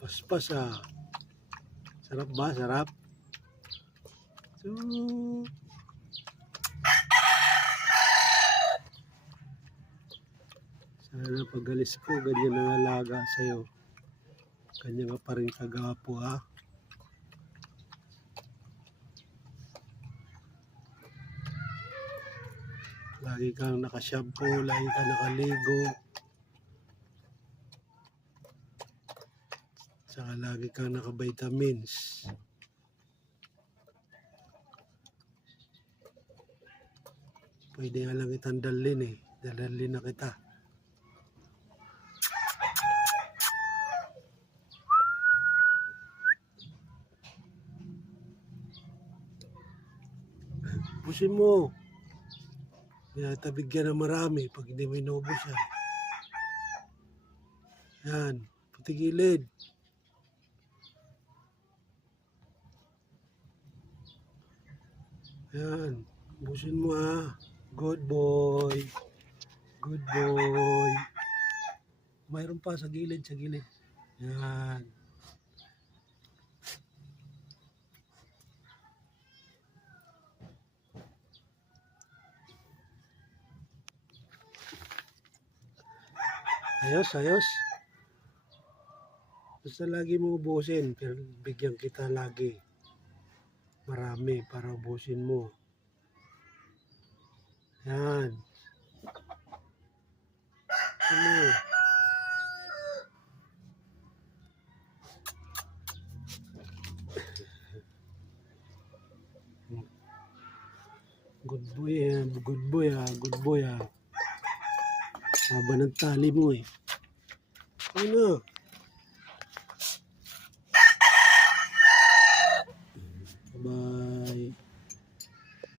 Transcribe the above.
Paspas ah. Sarap ba? Sarap? Sana pag-alis ko, ganyan ang alaga sa'yo. Ganyan ka pa rin kagapo ha. Lagi kang nakashampoo, lagi kang nakaligo. Saka lagi kang naka-vitamins. Pwede nga lang kitang dalhin eh. Dalhin na kita. Busin mo. Tabigyan ng marami pag hindi mo inubos yan. Yan. Pati gilid. Yan. Busin mo ha. Good boy. Good boy. Mayroon pa sa gilid, sa gilid. Yan. Ayos, ayos. Basta lagi mo ubusin, pero bigyan kita lagi. Marami para ubusin mo. Yan. Ano? Good boy ah, good boy ah, good boy ah. Haba ng tali mo eh. Ano?